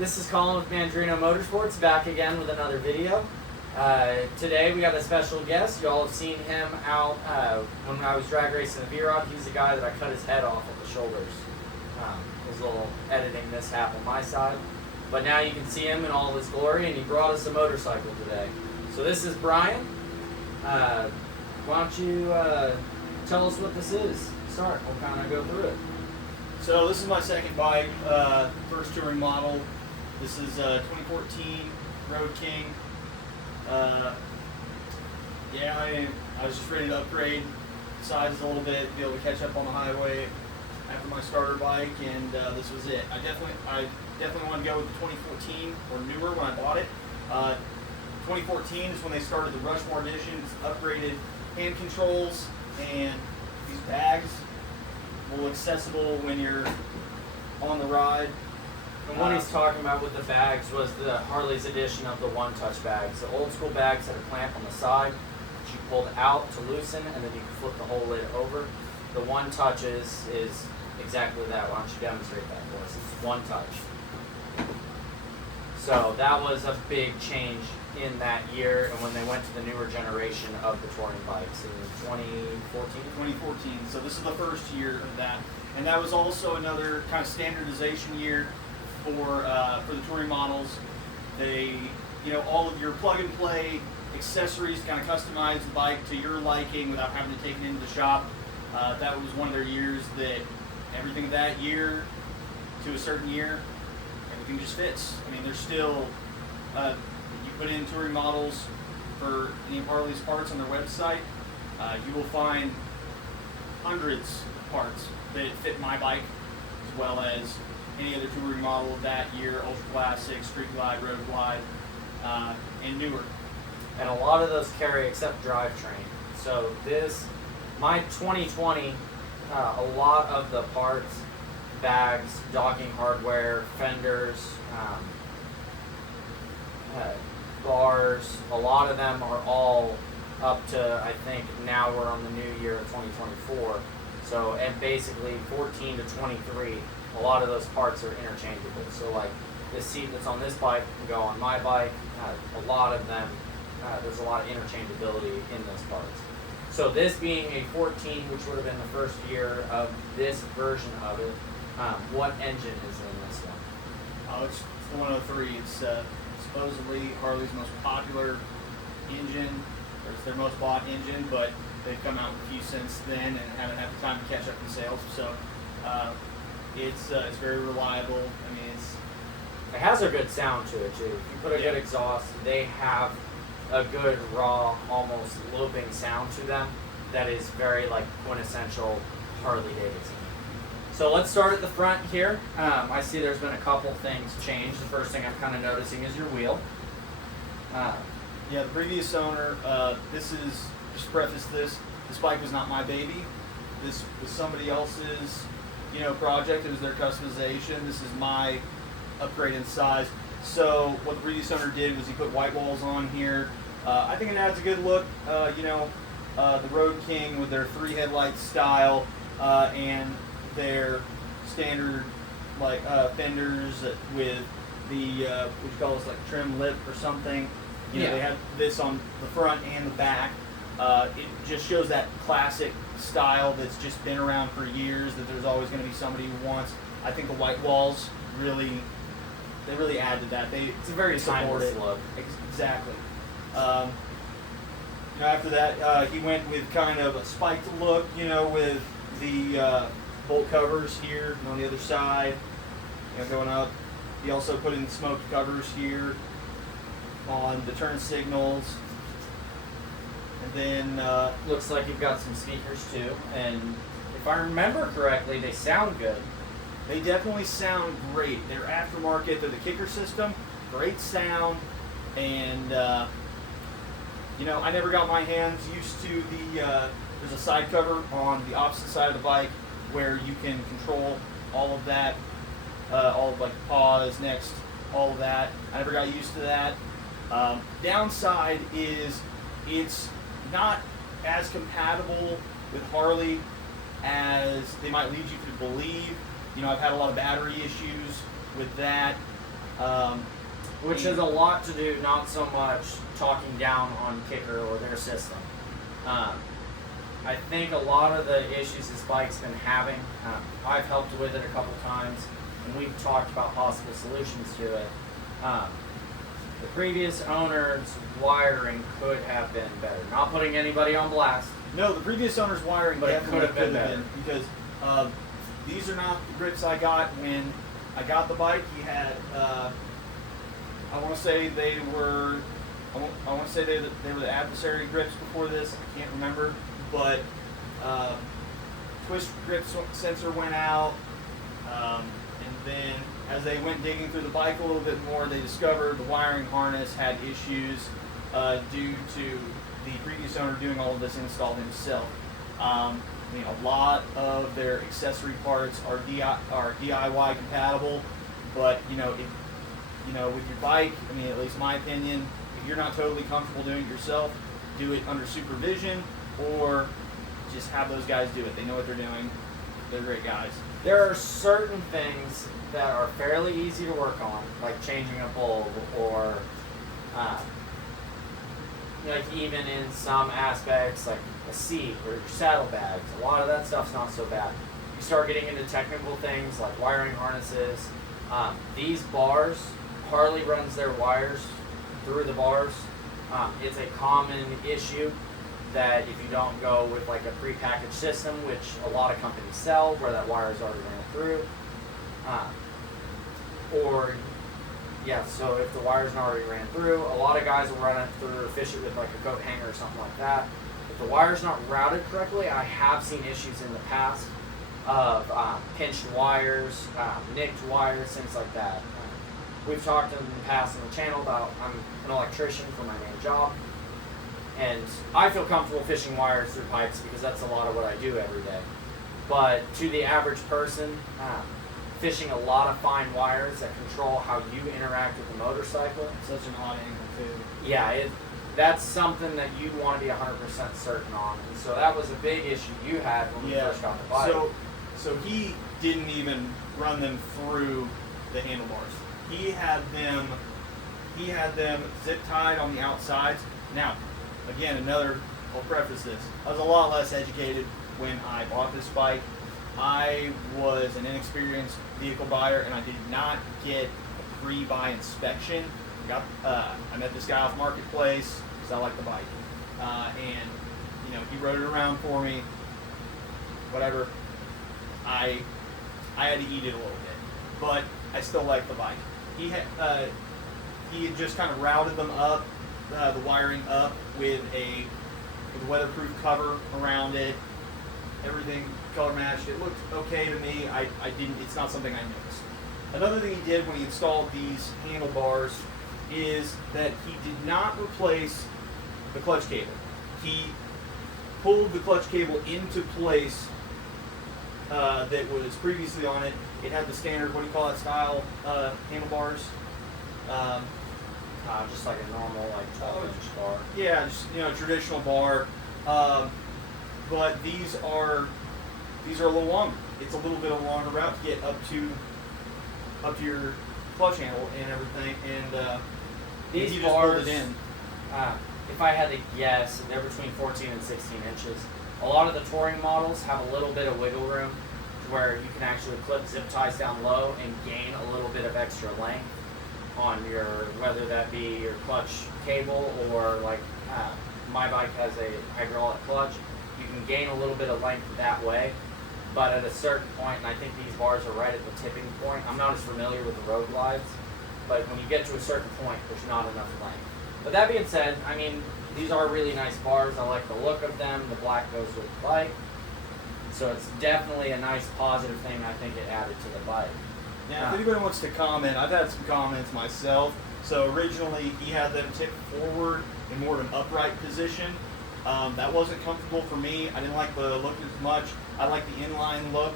This is Colin with Mandrino Motorsports, back again with another video. Today we got a special guest. You all have seen him out when I was drag racing the V-Rod. He's the guy that I cut his head off at the shoulders. Was a little editing mishap on my side. But now you can see him in all of his glory, and he brought us a motorcycle today. So this is Brian. Why don't you tell us what this is? Start. We'll kind of go through it. So this is my second bike, first touring model. This is 2014 Road King. I was just ready to upgrade sizes a little bit, be able to catch up on the highway after my starter bike, and this was it. I definitely wanted to go with the 2014 or newer when I bought it. 2014 is when they started the Rushmore edition. It's upgraded hand controls, and these bags will accessible when you're on the ride. And what he's talking about with the bags was the Harley's edition of the one-touch bags. The old school bags had a clamp on the side that you pulled out to loosen, and then you could flip the whole lid over. The one-touch is exactly that. Why don't you demonstrate that for us? It's one touch. So that was a big change in that year, and when they went to the newer generation of the touring bikes in 2014. 2014. So this is the first year of that, and that was also another kind of standardization year for the touring models. They, all of your plug and play accessories, kind of customize the bike to your liking without having to take it into the shop. That was one of their years that everything that year to a certain year, everything just fits. I mean, there's still you put in touring models for any of Harley's parts on their website, you will find hundreds of parts that fit my bike, as well as any other touring model of that year, Ultra Classic, Street Glide, Road Glide, and newer. And a lot of those carry except drivetrain. So my 2020, a lot of the parts, bags, docking hardware, fenders, bars, a lot of them are all up to, I think now we're on the new year of 2024. So, and basically 14 to 23, a lot of those parts are interchangeable. So like this seat that's on this bike can go on my bike. A lot of them, there's a lot of interchangeability in those parts. So this being a 14, which would have been the first year of this version of it, what engine is in this one? It's 103. It's supposedly Harley's most popular engine, or it's their most bought engine, but they've come out with a few since then and haven't had the time to catch up in sales. So it's very reliable. I mean, it has a good sound to it too. If you put a good exhaust, they have a good raw, almost looping sound to them that is very like quintessential Harley Davidson. So let's start at the front here. I see there's been a couple things changed. The first thing I'm kind of noticing is your wheel. The previous owner, this is, just to preface this bike was not my baby. This was somebody else's, project. It was their customization. This is my upgrade in size. So what the previous owner did was he put white walls on here. I think it adds a good look. The Road King with their 3 headlights style and their standard like fenders with the what you call this, like trim lip or something. They have this on the front and the back. It just shows that classic style that's just been around for years, that there's always going to be somebody who wants. I think the white walls really add to that. It's a very timeless look. Exactly. After that, he went with kind of a spiked look, with the bolt covers here and on the other side, going up. He also put in smoked covers here on the turn signals. And then looks like you've got some speakers too, and if I remember correctly, they sound good. They definitely sound great. They're aftermarket. They're the kicker system. Great sound, and I never got my hands used to there's a side cover on the opposite side of the bike where you can control all of that, all of like pause, next, all of that. I never got used to that. Downside is it's not as compatible with Harley as they might lead you to believe. I've had a lot of battery issues with that. Which has a lot to do, not so much talking down on Kicker or their system. I think a lot of the issues this bike's been having, I've helped with it a couple times, and we've talked about possible solutions to it. The previous owner's wiring could have been better. Not putting anybody on blast. No, the previous owner's wiring But it definitely could have been better. because these are not the grips I got when I got the bike. He had, I want to say they were, I want to say they were the adversary grips before this. I can't remember, but twist grip sensor went out, and then as they went digging through the bike a little bit more, they discovered the wiring harness had issues due to the previous owner doing all of this install himself. I mean, a lot of their accessory parts are DIY compatible, but you know, with your bike, I mean, at least my opinion, if you're not totally comfortable doing it yourself, do it under supervision or just have those guys do it. They know what they're doing. They're great guys. There are certain things that are fairly easy to work on, like changing a bulb or like even in some aspects like a seat or your saddlebags. A lot of that stuff's not so bad. You start getting into technical things like wiring harnesses. These bars, Harley runs their wires through the bars. It's a common issue that if you don't go with like a prepackaged system, which a lot of companies sell, where that wire is already ran through, so if the wire's not already ran through, a lot of guys will run it through or fish it with like a coat hanger or something like that. If the wire's not routed correctly, I have seen issues in the past of pinched wires, nicked wires, things like that. We've talked in the past on the channel about I'm an electrician for my main job, and I feel comfortable fishing wires through pipes because that's a lot of what I do every day. But to the average person, fishing a lot of fine wires that control how you interact with the motorcycle. Such an odd angle too. Yeah, that's something that you want to be 100% certain on. And so that was a big issue you had when we first got the bike. So he didn't even run them through the handlebars. He had them zip tied on the outsides. Now, again, I'll preface this. I was a lot less educated when I bought this bike. I was an inexperienced vehicle buyer, and I did not get a pre-buy inspection. I met this guy off Marketplace because I like the bike, and he rode it around for me. Whatever. I had to eat it a little bit, but I still like the bike. He had just kind of routed them up, the wiring up with a weatherproof cover around it. Everything color matched. It looked okay to me. It's not something I noticed. Another thing he did when he installed these handlebars is that he did not replace the clutch cable. He pulled the clutch cable into place that was previously on it. It had the standard, what do you call that style, handlebars? Just like a normal, like 12-inch bar. Yeah, just traditional bar. But these are a little longer. It's a little bit of a longer route to get up to your clutch handle and everything. And these bars, bars, if I had to guess, they're between 14 and 16 inches. A lot of the touring models have a little bit of wiggle room where you can actually clip zip ties down low and gain a little bit of extra length on your, whether that be your clutch cable or like my bike has a hydraulic clutch. You can gain a little bit of length that way, but at a certain point, and I think these bars are right at the tipping point. I'm not as familiar with the road glides, but when you get to a certain point, there's not enough length. But that being said, I mean, these are really nice bars. I like the look of them. The black goes with the bike. So it's definitely a nice positive thing I think it added to the bike. Now, if anybody wants to comment, I've had some comments myself. So originally, he had them tipped forward in more of an upright position. That wasn't comfortable for me. I didn't like the look as much. I like the inline look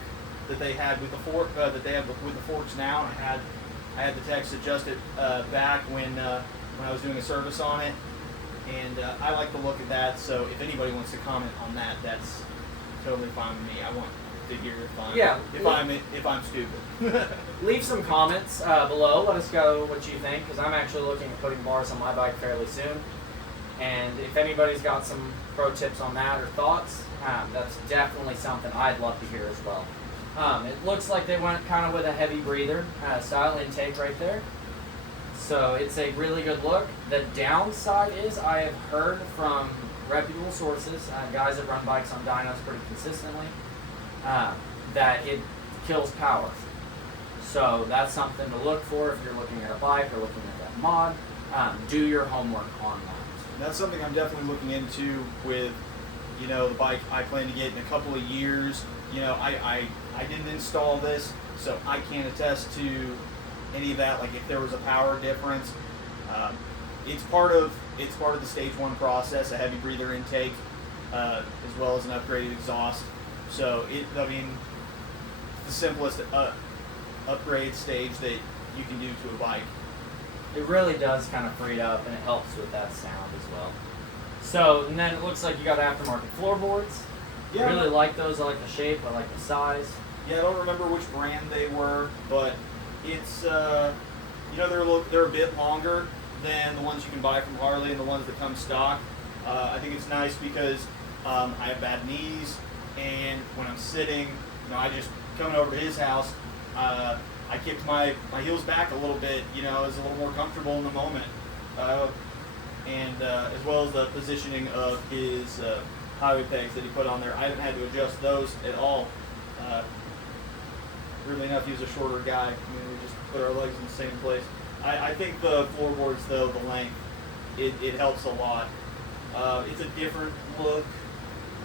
that they had with the fork, that they have with the forks now. And I had the techs adjust it back when I was doing a service on it, and I like the look of that. So if anybody wants to comment on that, that's totally fine with me. to hear if I'm stupid. Leave some comments below. Let us know what you think, because I'm actually looking at putting bars on my bike fairly soon. And if anybody's got some pro tips on that or thoughts, that's definitely something I'd love to hear as well. It looks like they went kind of with a heavy breather style intake right there. So it's a really good look. The downside is I have heard from reputable sources, guys that run bikes on dynos pretty consistently, that it kills power. So that's something to look for if you're looking at a bike or looking at that mod. Do your homework on that. That's something I'm definitely looking into with, the bike I plan to get in a couple of years. I didn't install this, so I can't attest to any of that. Like if there was a power difference, it's part of the stage 1 process, a heavy breather intake, as well as an upgraded exhaust. So the simplest upgrade stage that you can do to a bike. It really does kind of free it up, and it helps with that sound as well. So, and then it looks like you got aftermarket floorboards. Yeah. I really like those. I like the shape. I like the size. Yeah, I don't remember which brand they were, but it's they're a bit longer than the ones you can buy from Harley and the ones that come stock. I think it's nice because I have bad knees, and when I'm sitting, I just coming over to his house. I kicked my heels back a little bit, I was a little more comfortable in the moment. And as well as the positioning of his highway pegs that he put on there, I haven't had to adjust those at all. Really enough, he was a shorter guy. We just put our legs in the same place. I think the floorboards, though, the length, it helps a lot. It's a different look,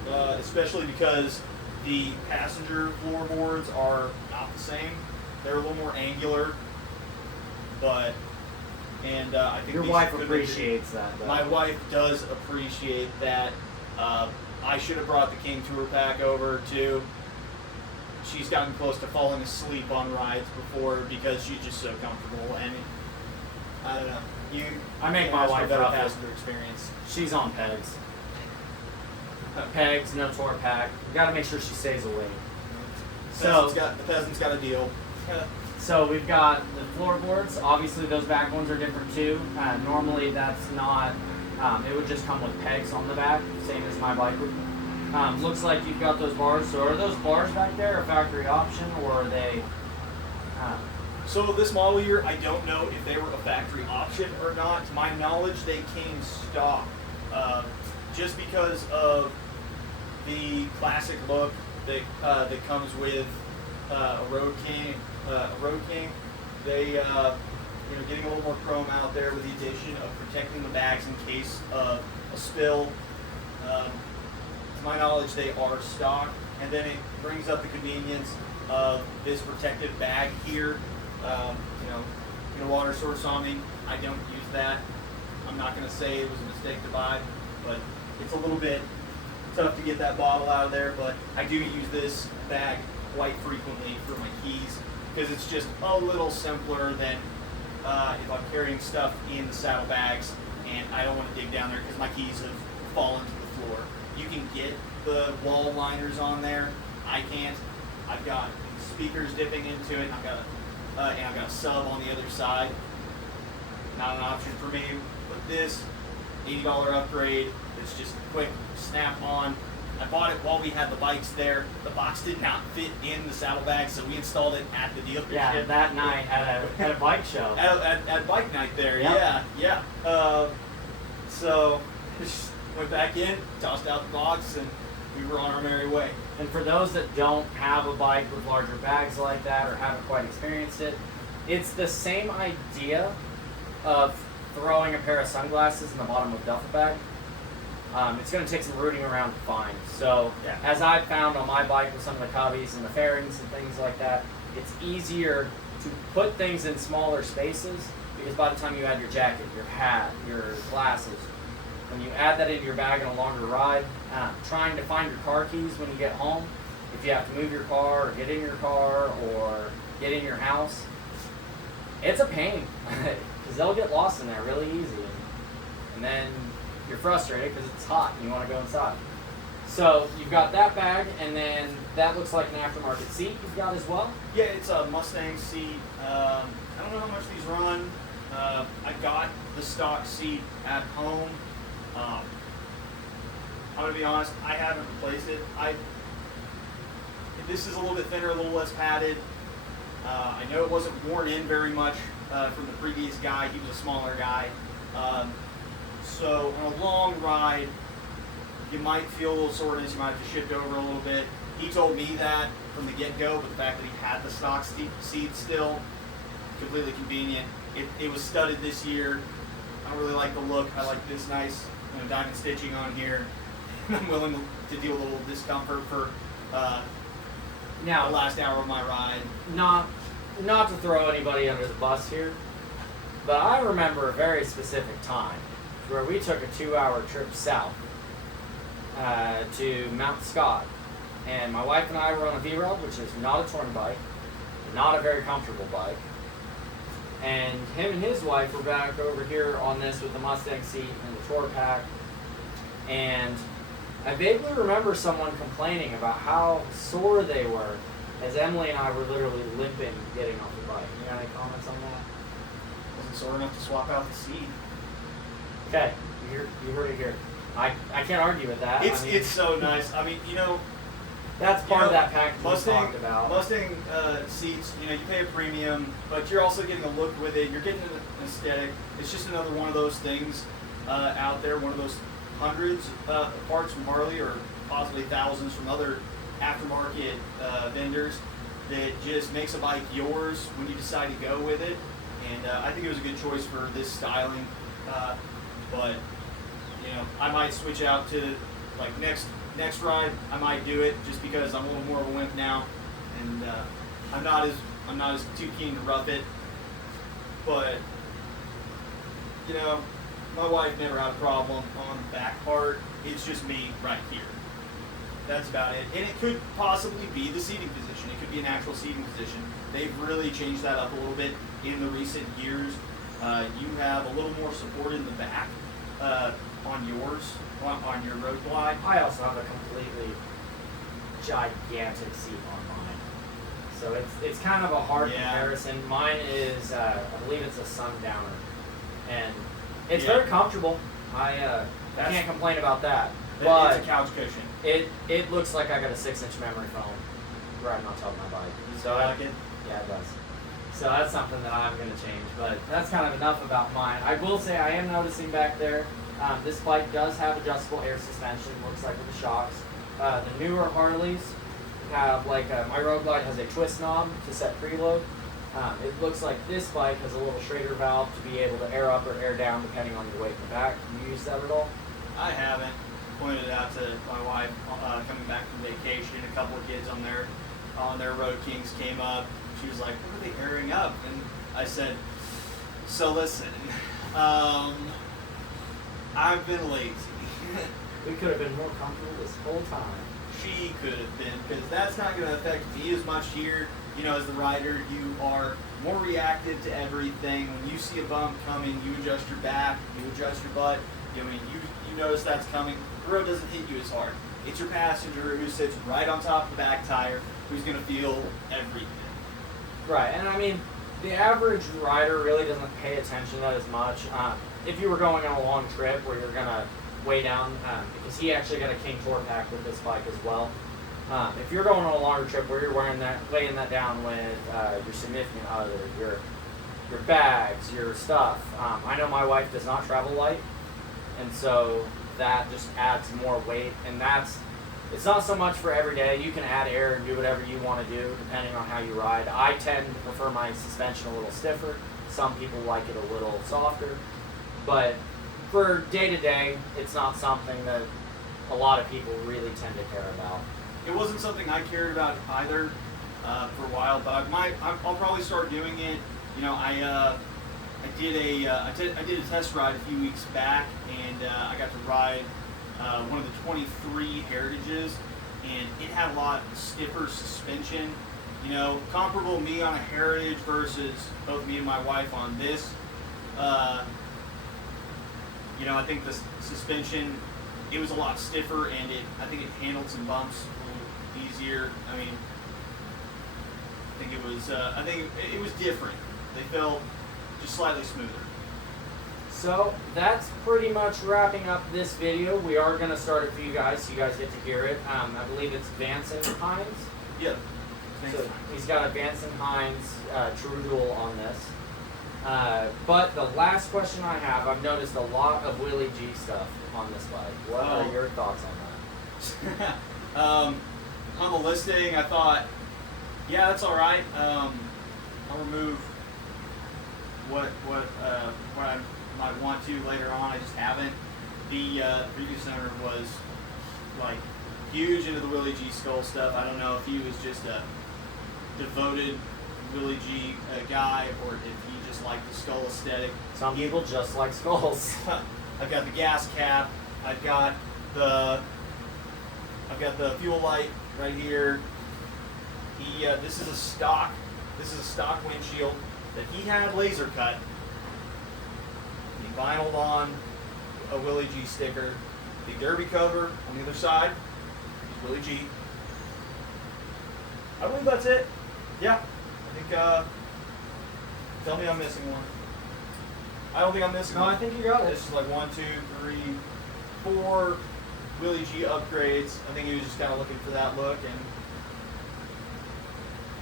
especially because the passenger floorboards are not the same. They're a little more angular, I think Your wife appreciates that, though. My wife does appreciate that. I should have brought the King Tour Pack over too. She's gotten close to falling asleep on rides before because she's just so comfortable, and I don't know. I make my wife better rough. passenger experience. She's on pegs. Pegs, no tour pack. We got to make sure she stays awake. The peasant's got a deal. So we've got the floorboards. Obviously, those back ones are different too. Normally, that's not. It would just come with pegs on the back, same as my bike would. Looks like you've got those bars. So are those bars back there a factory option, or are they? So this model year, I don't know if they were a factory option or not. To my knowledge, they came stock, just because of the classic look that comes with a Road King. They, getting a little more chrome out there with the addition of protecting the bags in case of a spill. To my knowledge, they are stock, and then it brings up the convenience of this protective bag here. Get a water source on me. I don't use that. I'm not going to say it was a mistake to buy, but it's a little bit tough to get that bottle out of there. But I do use this bag quite frequently for my keys because it's just a little simpler than if I'm carrying stuff in the saddlebags and I don't want to dig down there because my keys have fallen to the floor. You can get the wall liners on there. I can't. I've got speakers dipping into it, and I've got a sub on the other side. Not an option for me. But this $80 upgrade, it's just a quick snap on. I bought it while we had the bikes there. The box did not fit in the saddlebag, so we installed it at the dealership. Yeah, that night at a bike show. At bike night there, Yep. yeah. So just went back in, tossed out the box, and we were on our merry way. And for those that don't have a bike with larger bags like that or haven't quite experienced it, it's the same idea of throwing a pair of sunglasses in the bottom of a duffel bag. It's going to take some rooting around to find. So, as I've found on my bike with some of the cubbies and the fairings and things like that, it's easier to put things in smaller spaces because by the time you add your jacket, your hat, your glasses, when you add that into your bag on a longer ride, trying to find your car keys when you get home, if you have to move your car or get in your car or get in your house, it's a pain because they'll get lost in there really easy. And then you're frustrated because it's hot and you want to go inside. So you've got that bag, and then that looks like an aftermarket seat you've got as well. Yeah, it's a Mustang seat. I don't know how much these run. I got the stock seat at home. I'm gonna be honest, I haven't replaced it. This is a little bit thinner, a little less padded. I know it wasn't worn in very much from the previous guy. He was a smaller guy. So on a long ride, you might feel a little soreness. You might have to shift over a little bit. He told me that from the get-go, but the fact that he had the stock seat still, completely convenient. It was studded this year. I don't really like the look. I like this nice diamond stitching on here. I'm willing to deal with a little discomfort for Now, the last hour of my ride. not to throw anybody under the bus here, but I remember a very specific time where we took a 2-hour trip south to Mount Scott, and my wife and I were on a V-Rod, which is not a touring bike, not a very comfortable bike, and him and his wife were back over here on this with the Mustang seat and the tour pack, and I vaguely remember someone complaining about how sore they were as Emily and I were literally limping getting off the bike. You got any comments on that? Wasn't sore enough to swap out the seat. Okay, you heard it here. I can't argue with that. It's so nice. I mean, that's part of that package we Mustang, talked about. Mustang seats, you pay a premium, but you're also getting a look with it. You're getting an aesthetic. It's just another one of those things out there, one of those hundreds of parts from Harley or possibly thousands from other aftermarket vendors that just makes a bike yours when you decide to go with it. And I think it was a good choice for this styling. But I might switch out to like next ride. I might do it just because I'm a little more of a wimp now, and I'm not as too keen to rough it. But my wife never had a problem on the back part. It's just me right here. That's about it. And it could possibly be the seating position. It could be an actual seating position. They've really changed that up a little bit in the recent years. You have a little more support in the back on your Road Glide. I also have a completely gigantic seat on mine, so it's kind of a hard comparison. Mine is, I believe it's a Sundowner, and it's very comfortable. I can't complain about that. But it's a couch cushion. It looks like I got a 6-inch memory foam riding on top of my bike. So I like it. Yeah, it does. So that's something that I'm going to change. But that's kind of enough about mine. I will say I am noticing back there, this bike does have adjustable air suspension, looks like with the shocks. The newer Harleys have my Road Glide has a twist knob to set preload. It looks like this bike has a little Schrader valve to be able to air up or air down depending on your weight in the back. Have you used that at all? I haven't. Pointed it out to my wife coming back from vacation. A couple of kids on their Road Kings came up. She was like, "What are they airing up?" And I said, "So listen, I've been lazy." We could have been more comfortable this whole time. She could have been, because that's not going to affect me as much here. As the rider, you are more reactive to everything. When you see a bump coming, you adjust your back, you adjust your butt. When you notice that's coming, the road doesn't hit you as hard. It's your passenger who sits right on top of the back tire who's going to feel everything. Right, and I mean, the average rider really doesn't pay attention to that as much. If you were going on a long trip where you're going to weigh down, because he actually got a King Tour pack with this bike as well. If you're going on a longer trip where you're weighing that down with your significant other, your bags, your stuff. I know my wife does not travel light, and so that just adds more weight, and it's not so much for every day. You can add air and do whatever you want to do depending on how you ride. I tend to prefer my suspension a little stiffer. Some people like it a little softer, but for day to day, it's not something that a lot of people really tend to care about. It wasn't something I cared about either for a while, but I'll probably start doing it. I did a test ride a few weeks back, and I got to ride one of the 23 Heritages, and it had a lot stiffer suspension. Comparable me on a Heritage versus both me and my wife on this. I think the suspension it was a lot stiffer, and I think it handled some bumps a little easier. I mean, I think it was different. They felt just slightly smoother. So that's pretty much wrapping up this video. We are going to start it for you guys, so you guys get to hear it. I believe it's Vance and Hines. Yep. So he's got a Vance and Hines True Dual on this. But the last question I have, I've noticed a lot of Willie G stuff on this bike. What are your thoughts on that? On the listing, I thought, yeah, that's all right. I'll remove what I might want to later on. I just haven't. The previous owner was like huge into the Willie G skull stuff. I don't know if he was just a devoted Willie G guy or if he just liked the skull aesthetic. Some people just like skulls. I've got the gas cap. I've got the fuel light right here. This is a stock windshield that he had laser cut. He vinyled on a Willie G sticker. The derby cover on the other side is Willie G. I believe that's it. Yeah, I think. Tell me I'm missing one. I don't think I'm missing one. I think you got it. It's just like 1, 2, 3, 4 Willie G upgrades. I think he was just kind of looking for that look, and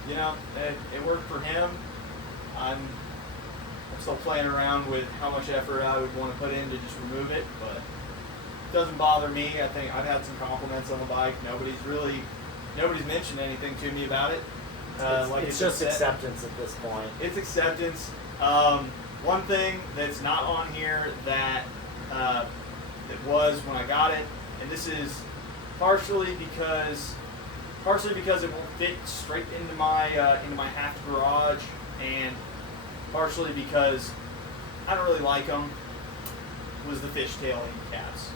you know, it worked for him. I'm still playing around with how much effort I would want to put in to just remove it, but it doesn't bother me. I think I've had some compliments on the bike. Nobody's mentioned anything to me about it. It's just acceptance at this point. It's acceptance. One thing that's not on here that it was when I got it, and this is partially because it won't fit straight into my half garage, and partially because I don't really like them, was the fishtail end caps.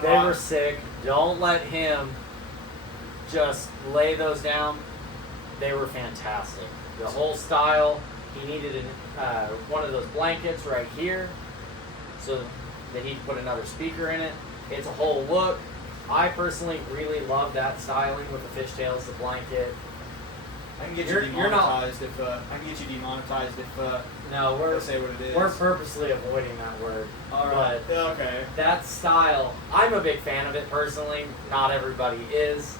They were sick. Don't let him just lay those down. They were fantastic. The whole style. He needed one of those blankets right here so that he could put another speaker in it. It's a whole look. I personally really love that styling with the fishtails, the blanket. I can get you demonetized if no, we're say what it is. We're purposely avoiding that word. All right. Okay. That style, I'm a big fan of it personally. Not everybody is,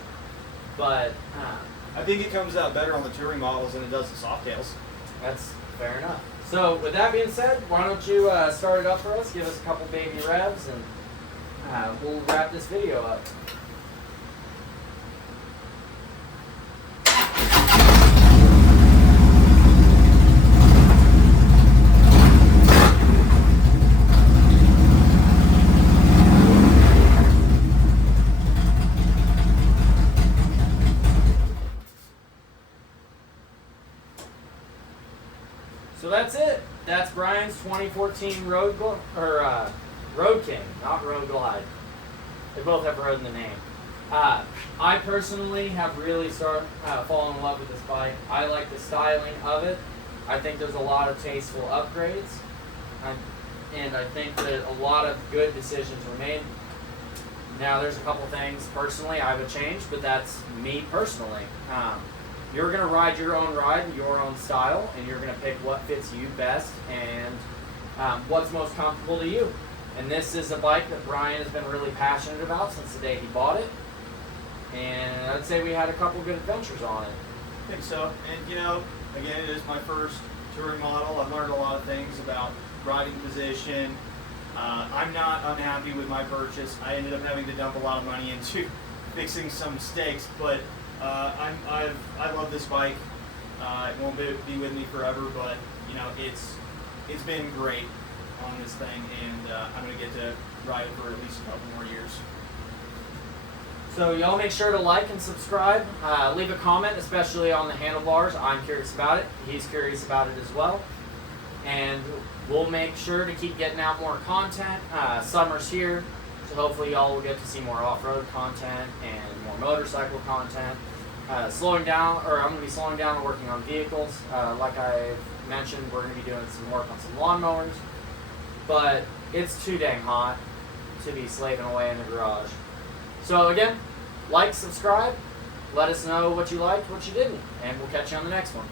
but I think it comes out better on the touring models than it does the Softails. That's fair enough. So with that being said, why don't you start it up for us? Give us a couple baby revs, and we'll wrap this video up. So that's it. That's Brian's 2014 Road King, not Road Glide. They both have road in the name. I personally have really started falling in love with this bike. I like the styling of it. I think there's a lot of tasteful upgrades, and I think that a lot of good decisions were made. Now, there's a couple things personally I would change, but that's me personally. You're going to ride your own ride, your own style, and you're going to pick what fits you best and what's most comfortable to you. And this is a bike that Brian has been really passionate about since the day he bought it. And I'd say we had a couple good adventures on it. I think so. And, you know, again, it is my first touring model. I've learned a lot of things about riding position. I'm not unhappy with my purchase. I ended up having to dump a lot of money into fixing some mistakes, but I love this bike. It won't be with me forever, but you know it's been great on this thing, and I'm gonna get to ride it for at least a couple more years. So y'all make sure to like and subscribe. Leave a comment, especially on the handlebars. I'm curious about it. He's curious about it as well. And we'll make sure to keep getting out more content. Summer's here, so hopefully y'all will get to see more off-road content and more motorcycle content. I'm going to be slowing down and working on vehicles. Like I mentioned, we're going to be doing some work on some lawnmowers. But it's too dang hot to be slaving away in the garage. So again, like, subscribe, let us know what you liked, what you didn't, and we'll catch you on the next one.